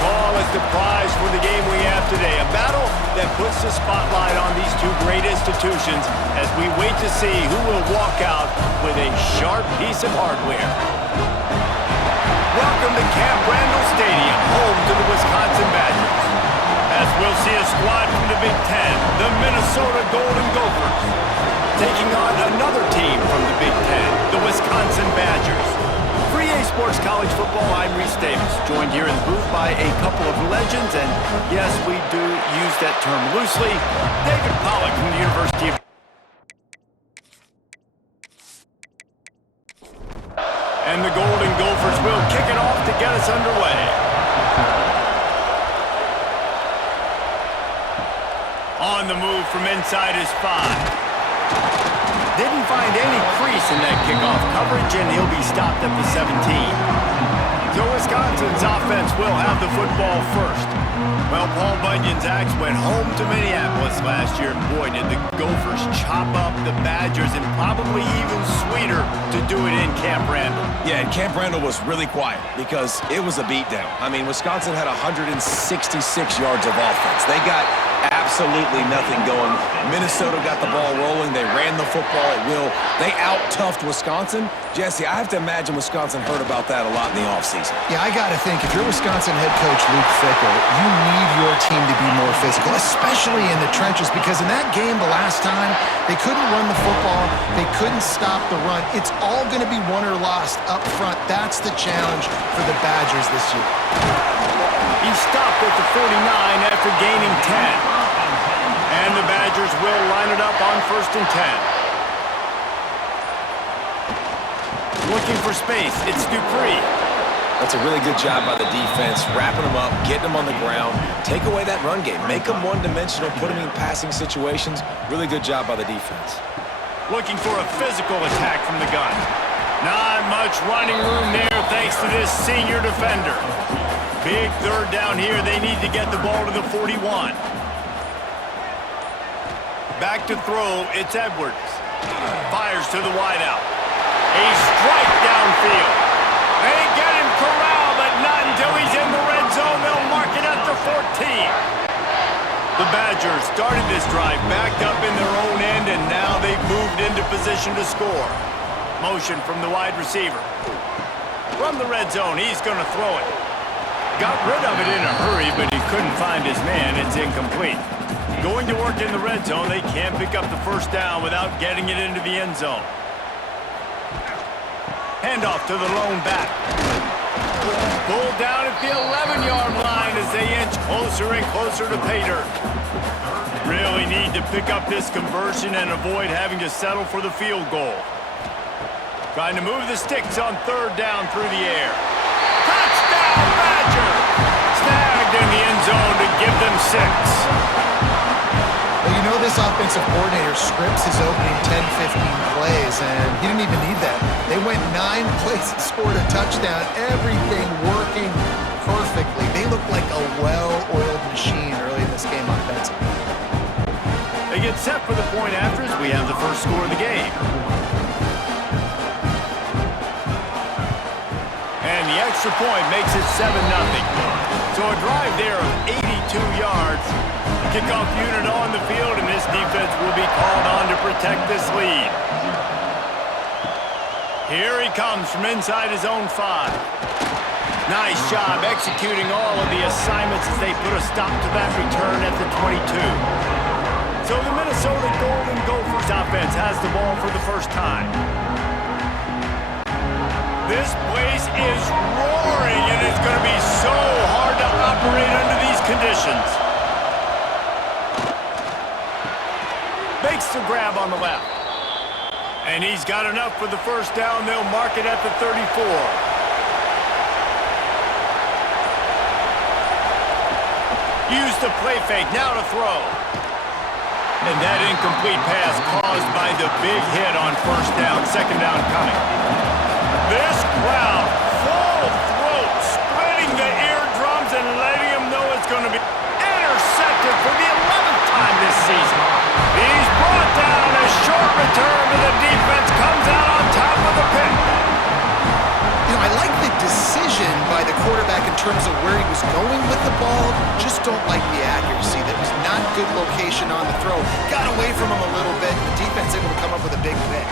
call as the prize for the game we have today. A battle that puts the spotlight on these two great institutions as we wait to see who will walk out with a sharp piece of hardware. Welcome to Camp Randall Stadium, home to the Wisconsin Badgers. As we'll see a squad from the Big Ten, the Minnesota Golden Gophers, taking on another team from the Big Ten, the Wisconsin Badgers. For EA Sports College Football, I'm Reese Davis, joined here in the booth by a couple of legends, and yes, we do use that term loosely, David Pollack from the University of... And the Golden Gophers will kick it off to get us underway. On the move from inside his 5. Didn't find any crease in that kickoff coverage, and he'll be stopped at the 17. So Wisconsin's offense will have the football first. Well, Paul Bunyan's Axe went home to Minneapolis last year, and boy, did the Gophers chop up the Badgers, and probably even sweeter to do it in Camp Randall. Yeah, and Camp Randall was really quiet because it was a beatdown. I mean, Wisconsin had 166 yards of offense. They got absolutely nothing going. Minnesota got the ball rolling. They ran the football at will. They out-toughed Wisconsin. Jesse, I have to imagine Wisconsin heard about that a lot in the offseason. Yeah, I got to think, if you're Wisconsin head coach Luke Fickell, you need your team to be more physical, especially in the trenches, because in that game the last time, they couldn't run the football. They couldn't stop the run. It's all going to be won or lost up front. That's the challenge for the Badgers this year. He stopped at the 49 after gaining 10. And the Badgers will line it up on 1st and 10. Looking for space, it's Dupree. That's a really good job by the defense, wrapping them up, getting them on the ground, take away that run game, make them one-dimensional, put them in passing situations. Really good job by the defense. Looking for a physical attack from the gun. Not much running room there thanks to this senior defender. Big third down here. They need to get the ball to the 41. Back to throw, it's Edwards. Fires to the wideout. A strike downfield. They get him corralled, but not until he's in the red zone. They'll mark it at the 14. The Badgers started this drive backed up in their own end, and now they've moved into position to score. Motion from the wide receiver. From the red zone, he's going to throw it. Got rid of it in a hurry, but he couldn't find his man. It's incomplete. Going to work in the red zone, they can't pick up the first down without getting it into the end zone. Handoff to the lone back. Pulled down at the 11-yard line as they inch closer and closer to pay dirt. Really need to pick up this conversion and avoid having to settle for the field goal. Trying to move the sticks on 3rd down through the air. Touchdown, Badger! Snagged in the end zone to give them 6. Well, you know this offensive coordinator scripts his opening 10-15 plays, and he didn't even need that. They went 9 plays and scored a touchdown, everything working perfectly. They look like a well-oiled machine early in this game offensively. They get set for the point after as we have the first score of the game. And the extra point makes it 7-0. So a drive there of 82 yards. Kickoff unit on the field, and this defense will be called on to protect this lead. Here he comes from inside his own 5. Nice job executing all of the assignments as they put a stop to that return at the 22. So the Minnesota Golden Gophers offense has the ball for the first time. This place is roaring, and it's going to be so hard to operate under these conditions. Makes the grab on the left. And he's got enough for the first down. They'll mark it at the 34. Use the play fake, now to throw. And that incomplete pass caused by the big hit on 1st down, 2nd down coming. This crowd, full throat, splitting the eardrums and letting them know it's going to be intercepted for the 11th time this season. He's brought down. A short return to the defense comes out on top of the pick. You know, I like the decision by the quarterback in terms of where he was going with the ball. Just don't like the accuracy. That was not good location on the throw. Got away from him a little bit. The defense able to come up with a big pick.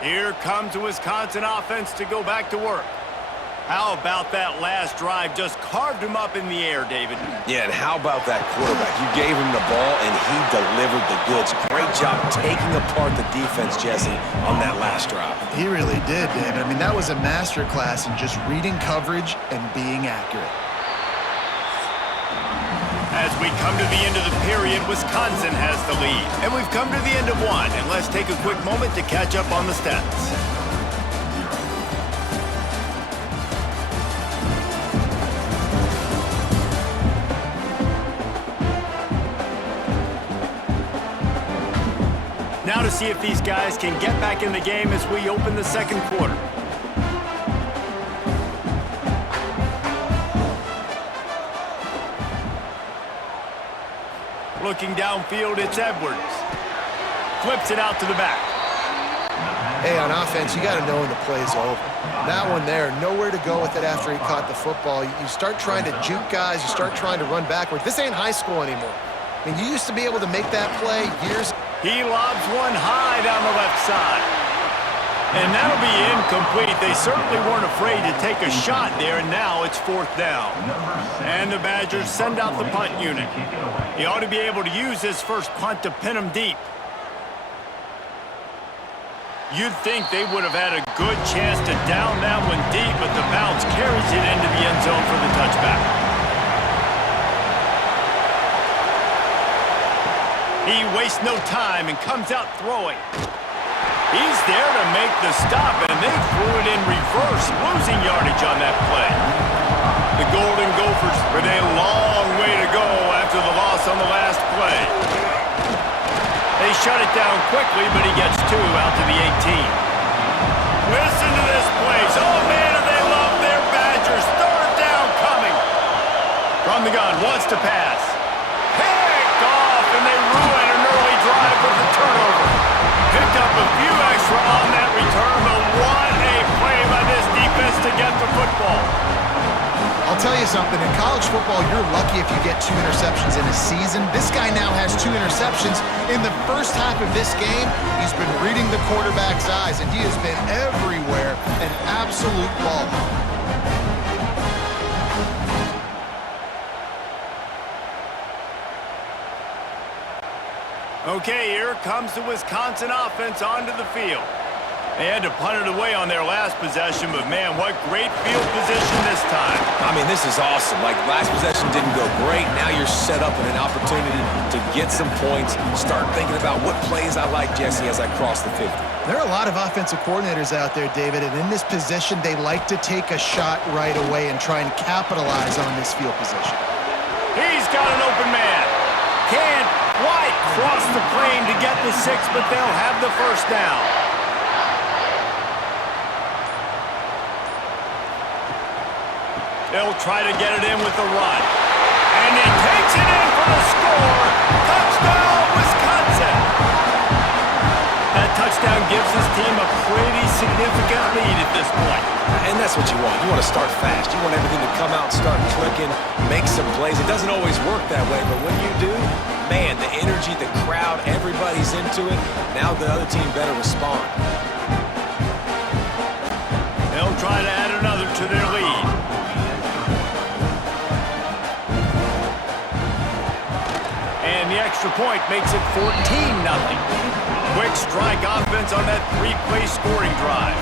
Here comes the Wisconsin offense to go back to work. How about that last drive? Just carved him up in the air, David. Yeah, and how about that quarterback? You gave him the ball, and he delivered the goods. Great job taking apart the defense, Jesse, on that last drive. He really did, David. I mean, that was a masterclass in just reading coverage and being accurate. As we come to the end of the period, Wisconsin has the lead. And we've come to the end of one, and let's take a quick moment to catch up on the stats. Now to see if these guys can get back in the game as we open the second quarter. Looking downfield, it's Edwards. Flips it out to the back. Hey, on offense, you got to know when the play's over. That one there, nowhere to go with it after he caught the football. You start trying to juke guys. You start trying to run backward. This ain't high school anymore. I mean, you used to be able to make that play years. He lobs one high down the left side. And that'll be incomplete. They certainly weren't afraid to take a shot there, and now it's fourth down. And the Badgers send out the punt unit. He ought to be able to use his first punt to pin him deep. You'd think they would have had a good chance to down that one deep, but the bounce carries it into the end zone for the touchback. He wastes no time and comes out throwing. He's there to make the stop, and they threw it in reverse, losing yardage on that play. The Golden Gophers with a long way to go after the loss on the last play. They shut it down quickly, but he gets two out to the 18. Listen to this place. Oh, man, do they love their Badgers. Third down coming. From the gun, wants to pass. Picked off, and they ruin an early drive with the turnover. Picked up a few extra on that return, but what a play by this defense to get the football. I'll tell you something, in college football, you're lucky if you get 2 interceptions in a season. This guy now has 2 interceptions. In the first half of this game, he's been reading the quarterback's eyes, and he has been everywhere, an absolute ball. Okay, here comes the Wisconsin offense onto the field. They had to punt it away on their last possession, but man, what great field position this time. I mean, this is awesome. Like, last possession didn't go great. Now you're set up in an opportunity to get some points. Start thinking about what plays I like, Jesse, as I cross the 50. There are a lot of offensive coordinators out there, David, and in this position, they like to take a shot right away and try and capitalize on this field position. He's got an open man. Can't quite cross the plane to get the 6, but they'll have the first down. They'll try to get it in with the run. And he takes it in for the score. Touchdown, Wisconsin! That touchdown gives his team a pretty significant lead at this point. And that's what you want. You want to start fast. You want everything to come out, start clicking, make some plays. It doesn't always work that way, but when you do, man, the energy, the crowd, everybody's into it. Now the other team better respond. They'll try to add another to their lead. And the extra point makes it 14-0. Quick strike offense on that 3-play scoring drive.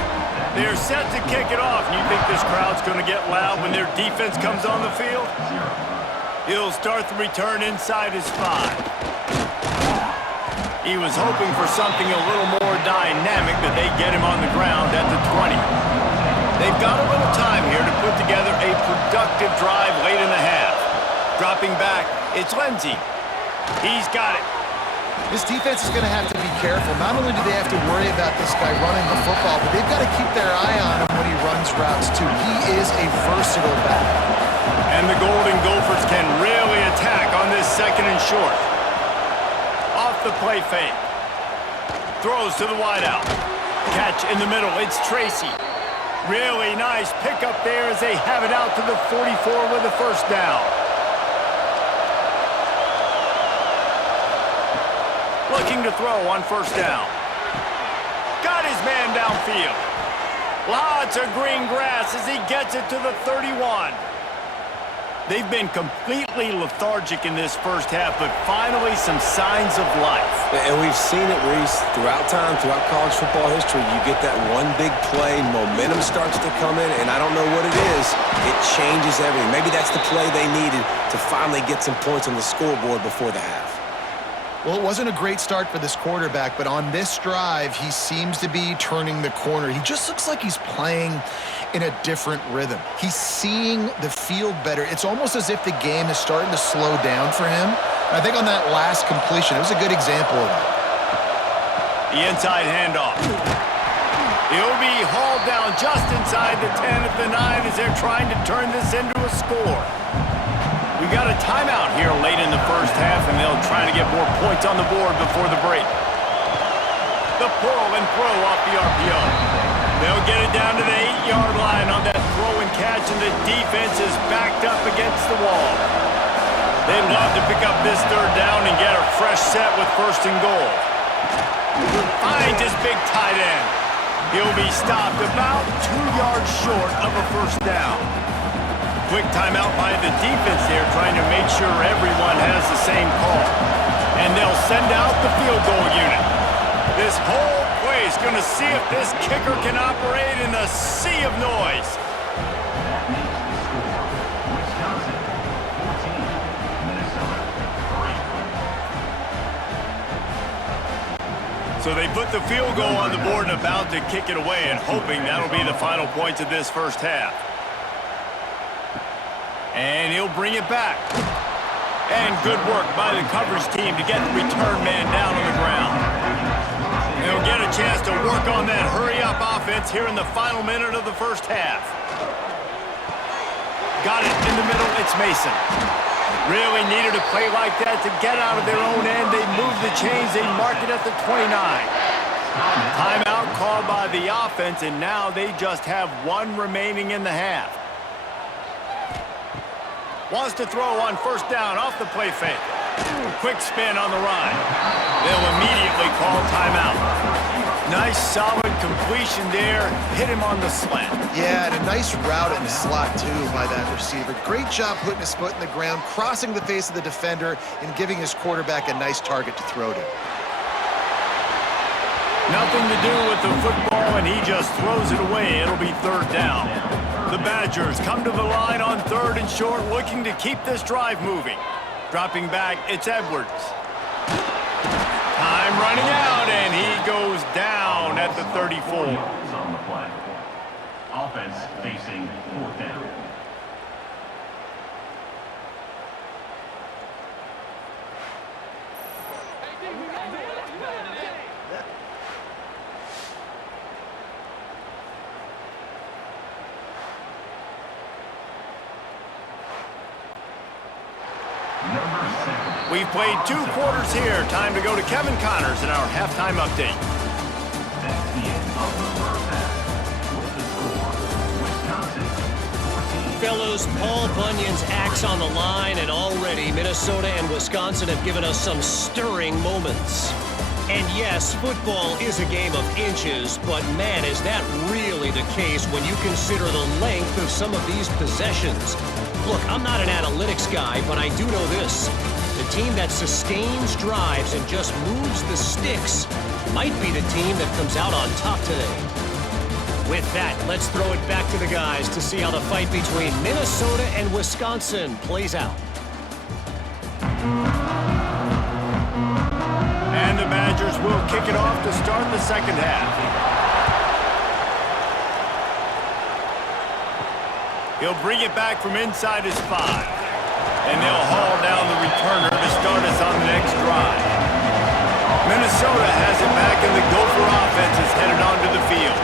They're set to kick it off. And you think this crowd's going to get loud when their defense comes on the field? He'll start the return inside his 5. He was hoping for something a little more dynamic, but they get him on the ground at the 20. They've got a little time here to put together a productive drive late in the half. Dropping back, it's Lindsey. He's got it. This defense is going to have to be careful. Not only do they have to worry about this guy running the football, but they've got to keep their eye on him when he runs routes, too. He is a versatile back. And the Golden Gophers can really attack on this 2nd and short. off the play fake. Throws to the wideout. Catch in the middle. It's Tracy. Really nice pickup there as they have it out to the 44 with a first down. Looking to throw on first down. Got his man downfield. Lots of green grass as he gets it to the 31. They've been completely lethargic in this first half, but finally some signs of life. And we've seen it, Reese, throughout time, throughout college football history. You get that one big play, momentum starts to come in, and I don't know what it is. It changes everything. Maybe that's the play they needed to finally get some points on the scoreboard before the half. Well, it wasn't a great start for this quarterback, but on this drive, he seems to be turning the corner. He just looks like he's playing in a different rhythm. He's seeing the field better. It's almost as if the game is starting to slow down for him. And I think on that last completion, it was a good example of that. The inside handoff. He'll be hauled down just inside the 10 at the 9 as they're trying to turn this into a score. We've got a timeout here late in the first half, and they'll try to get more points on the board before the break. The pull and throw off the RPO. They'll get it down to the 8-yard line on that throw and catch, and the defense is backed up against the wall. They'd love to pick up this third down and get a fresh set with first and goal. Finds his big tight end. He'll be stopped about 2 yards short of a first down. Quick timeout by the defense there, trying to make sure everyone has the same call. And they'll send out the field goal unit. This whole play is going to see if this kicker can operate in the sea of noise. So they put the field goal on the board and about to kick it away, and hoping that'll be the final points of this first half. And he'll bring it back. And good work by the coverage team to get the return man down on the ground. They'll get a chance to work on that hurry-up offense here in the final minute of the first half. Got it in the middle. It's Mason. Really needed a play like that to get out of their own end. They move the chains. They mark it at the 29. Timeout called by the offense, and now they just have one remaining in the half. Wants to throw on first down off the play fake. Quick spin on the run. They'll immediately call timeout. Nice, solid completion there. Hit him on the slant. Yeah, and a nice route in the slot, too, by that receiver. Great job putting his foot in the ground, crossing the face of the defender, and giving his quarterback a nice target to throw to. Nothing to do with the football, and he just throws it away. It'll be third down. The Badgers come to the line on third and short, looking to keep this drive moving. Dropping back, it's Edwards. Time running out, and he goes down at the 34. On the play. Offense facing fourth down. We've played 2 quarters here. Time to go to Kevin Connors in our halftime update. That's the end of the first half. With the score, Wisconsin 14. Fellows, Paul Bunyan's axe on the line, and already Minnesota and Wisconsin have given us some stirring moments. And yes, football is a game of inches, but man, is that really the case when you consider the length of some of these possessions. Look, I'm not an analytics guy, but I do know this. The team that sustains drives and just moves the sticks might be the team that comes out on top today. With that, let's throw it back to the guys to see how the fight between Minnesota and Wisconsin plays out. And the Badgers will kick it off to start the second half. He'll bring it back from inside his 5. And they'll haul down the returner to start us on the next drive. Minnesota has it back, and the Gopher offense is headed onto the field.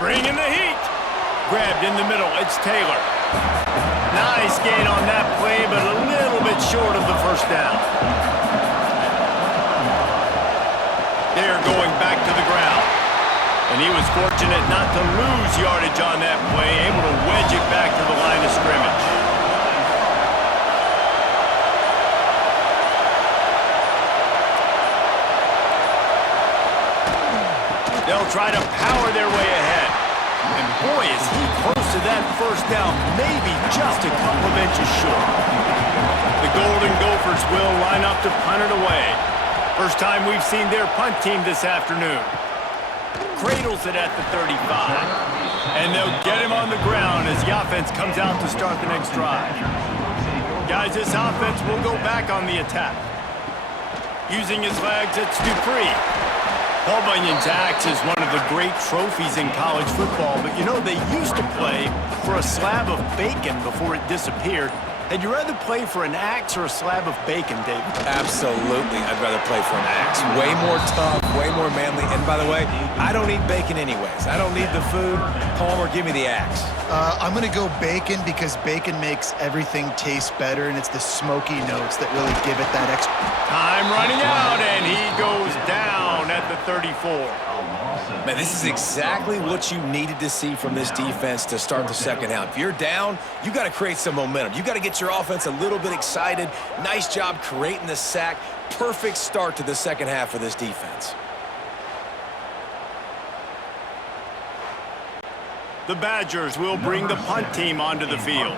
Bringing the heat. Grabbed in the middle. It's Taylor. Nice gain on that play, but a little bit short of the first down. They're going back to the ground. And he was fortunate not to lose yardage on that play, able to wedge it back to the line of scrimmage. They'll try to power their way ahead. And boy, is he close to that first down, maybe just a couple of inches short. The Golden Gophers will line up to punt it away. First time we've seen their punt team this afternoon. Cradles it at the 35. And they'll get him on the ground as the offense comes out to start the next drive. Guys, this offense will go back on the attack. Using his legs, it's Dupree. Paul Bunyan's axe is one of the great trophies in college football, but you know, they used to play for a slab of bacon before it disappeared. Had you rather play for an axe or a slab of bacon, David? Absolutely, I'd rather play for an axe. Way more tough, way more manly. And by the way, I don't eat bacon anyways. I don't need the food. Palmer, give me the axe. I'm going to go bacon because bacon makes everything taste better, and it's the smoky notes that really give it that extra. Time running out, and he goes down at the 34. Man, this is exactly what you needed to see from this defense to start the second half. If you're down, you got to create some momentum. You got to get your offense a little bit excited. Nice job creating the sack. Perfect start to the second half for this defense. The Badgers will bring the punt team onto the field.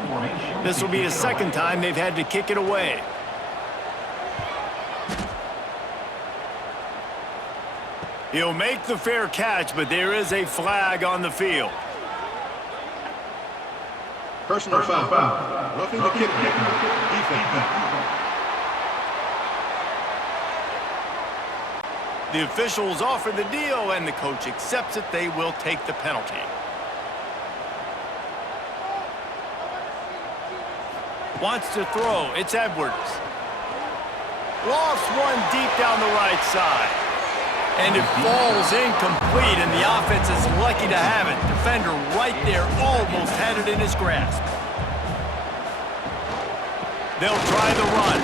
This will be the second time they've had to kick it away. He'll make the fair catch, but there is a flag on the field. Personal foul. Roughing the kick. Defense. The officials offer the deal, and the coach accepts it. They will take the penalty. Wants to throw. It's Edwards. Lost one deep down the right side. And it falls incomplete, and the offense is lucky to have it. Defender right there almost had it in his grasp. They'll try the run.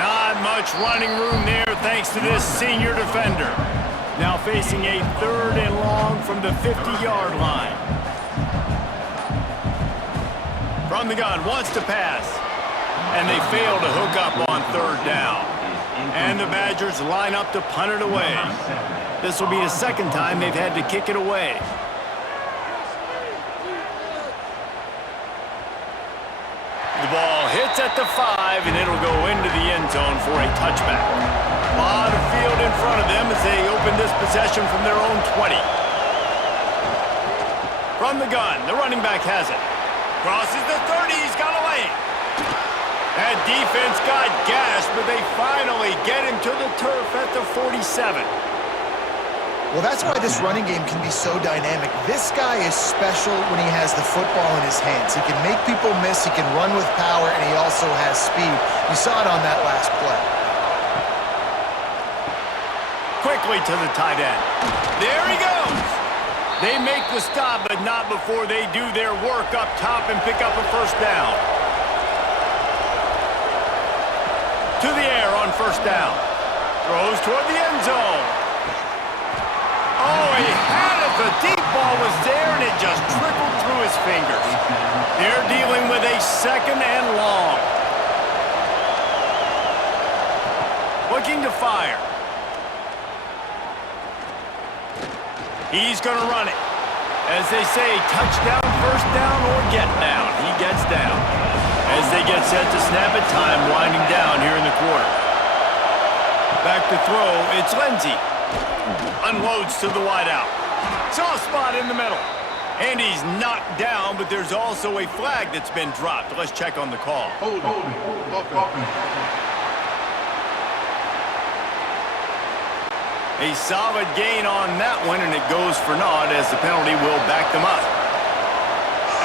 Not much running room there thanks to this senior defender. Now facing a 3rd and long from the 50-yard line. From the gun, wants to pass. And they fail to hook up on 3rd down. And the Badgers line up to punt it away. This will be the second time they've had to kick it away. The ball hits at the 5, and it'll go into the end zone for a touchback. A lot of field in front of them as they open this possession from their own 20. From the gun, the running back has it. Crosses the 30, he's got a lane. That defense got gashed, but they finally get him to the turf at the 47. Well, that's why this running game can be so dynamic. This guy is special when he has the football in his hands. He can make people miss, he can run with power, and he also has speed. You saw it on that last play. Quickly to the tight end. There he goes. They make the stop, but not before they do their work up top and pick up a first down. To the air on first down. Throws toward the end zone. Oh, he had it. The deep ball was there, and it just trickled through his fingers. They're dealing with a 2nd and long. Looking to fire. He's going to run it. As they say, touchdown, first down, or get down. He gets down. As they get set to snap it, time winding down here in the quarter. Back to throw, it's Lindsey. Unloads to the wideout. Soft spot in the middle. And he's knocked down, but there's also a flag that's been dropped. Let's check on the call. Hold it. A solid gain on that one, and it goes for naught as the penalty will back them up.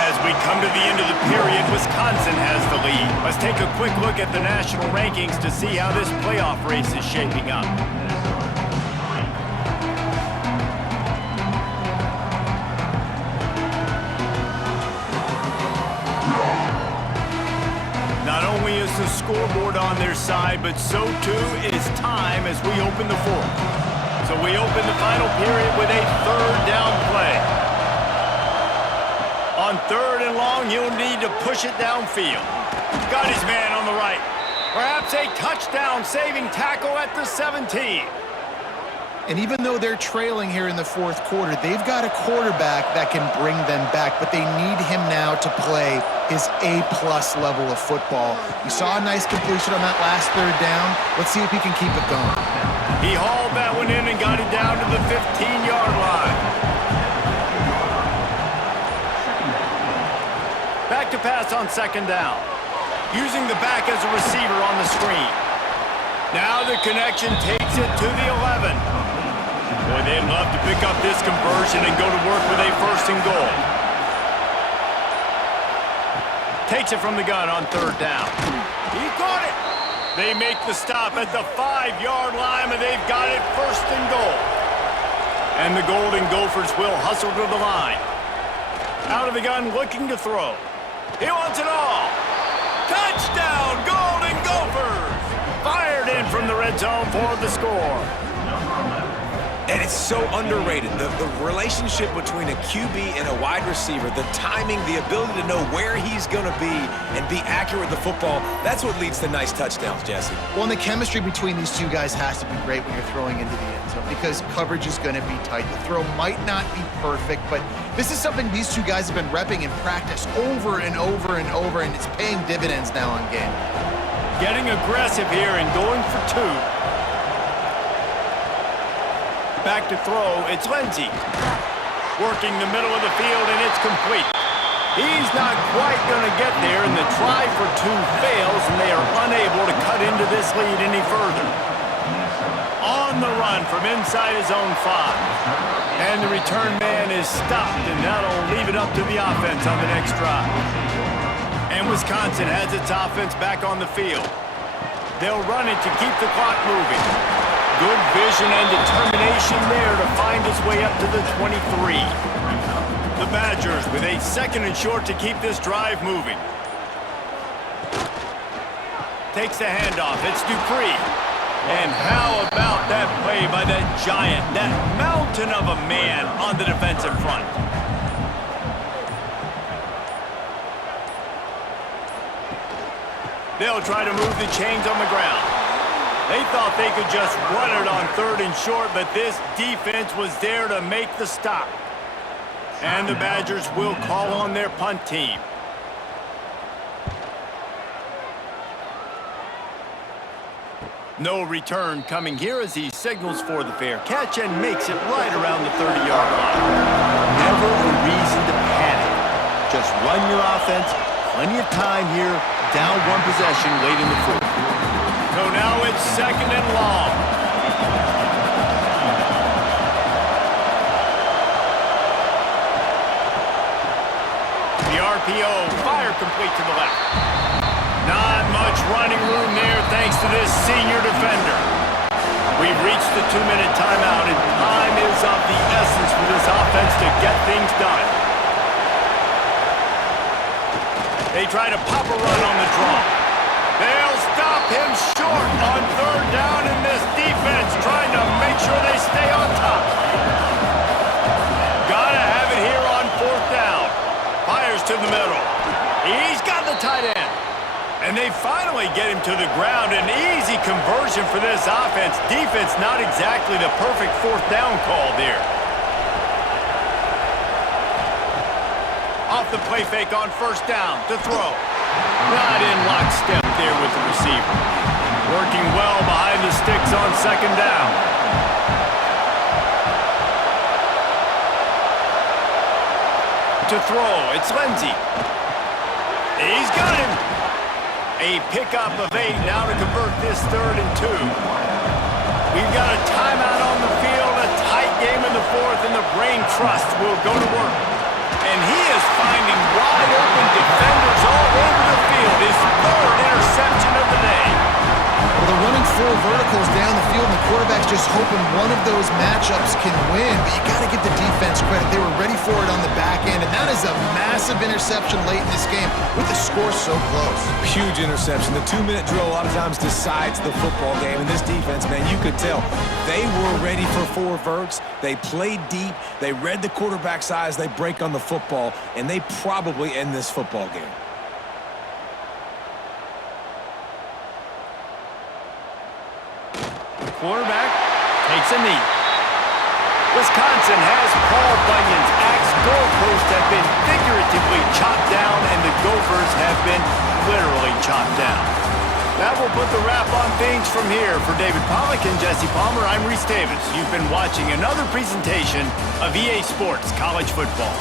As we come to the end of the period, Wisconsin has the lead. Let's take a quick look at the national rankings to see how this playoff race is shaping up. the scoreboard on their side, but so too is time as we open the fourth. So we open the final period with a third down play. On third and long, he'll need to push it downfield. Got his man on the right. Perhaps a touchdown-saving tackle at the 17. And even though they're trailing here in the fourth quarter, they've got a quarterback that can bring them back, but they need him now to play his A-plus level of football. We saw a nice completion on that last third down. Let's see if he can keep it going. He hauled that one in and got it down to the 15-yard line. Back to pass on second down. Using the back as a receiver on the screen. Now the connection takes it to the 11. Boy, they'd love to pick up this conversion and go to work with a first and goal. Takes it from the gun on third down. He got it. They make the stop at the 5-yard line, and they've got it first and goal. And the Golden Gophers will hustle to the line. Out of the gun, looking to throw. He wants it all. Touchdown, Golden Gophers! Fired in from the red zone for the score. And it's so underrated. The relationship between a QB and a wide receiver, the timing, the ability to know where he's going to be and be accurate with the football, that's what leads to nice touchdowns, Jesse. Well, and the chemistry between these two guys has to be great when you're throwing into the end zone because coverage is going to be tight. The throw might not be perfect, but this is something these two guys have been repping in practice over and over and over, and it's paying dividends now in game. Getting aggressive here and going for two. Back to throw, it's Lindsey. Working the middle of the field, and it's complete. He's not quite going to get there, and the try for two fails, and they are unable to cut into this lead any further. On the run from inside his own 5. And the return man is stopped, and that'll leave it up to the offense on the next drive. And Wisconsin has its offense back on the field. They'll run it to keep the clock moving. Good vision and determination there to find his way up to the 23. The Badgers with a second and short to keep this drive moving. Takes the handoff. It's Dupree. And how about that play by that giant, that mountain of a man on the defensive front? They'll try to move the chains on the ground. They thought they could just run it on third and short, but this defense was there to make the stop. And the Badgers will call on their punt team. No return coming here as he signals for the fair catch and makes it right around the 30-yard line. Never a reason to panic. Just run your offense. Plenty of time here. Down one possession late in the fourth. So now it's second and long. The RPO, fire complete to the left. Not much running room there thanks to this senior defender. We've reached the 2-minute timeout, and time is of the essence for this offense to get things done. They try to pop a run on the draw. They'll stop him short on third down, and this defense trying to make sure they stay on top. Gotta have it here on fourth down. Fires to the middle. He's got the tight end. And they finally get him to the ground. An easy conversion for this offense. Defense not exactly the perfect fourth down call there. Off the play fake on first down to throw. Not in lockstep there with the receiver. Working well behind the sticks on second down. To throw, it's Lindsey. He's got him. A pickup of 8 now to convert this 3rd and 2. We've got a timeout on the field, a tight game in the fourth, and the Brain Trust will go to work. And he is finding wide open defenders all over the field. His 3rd interception of the day. Well, the running full verticals down the field, and the quarterback's just hoping one of those matchups can win. But you got to give the defense credit. They were ready for it on the back end, and that is a massive interception late in this game with the score so close. Huge interception. The 2-minute drill a lot of times decides the football game. And this defense, man, you could tell they were ready for 4 verts. They played deep. They read the quarterback's eyes. They break on the football, and they probably end this football game. Quarterback takes a knee. Wisconsin has Paul Bunyan's axe. Goalposts have been figuratively chopped down, and the Gophers have been literally chopped down. That will put the wrap on things from here. For David Pollack and Jesse Palmer, I'm Reese Davis. You've been watching another presentation of EA Sports College Football.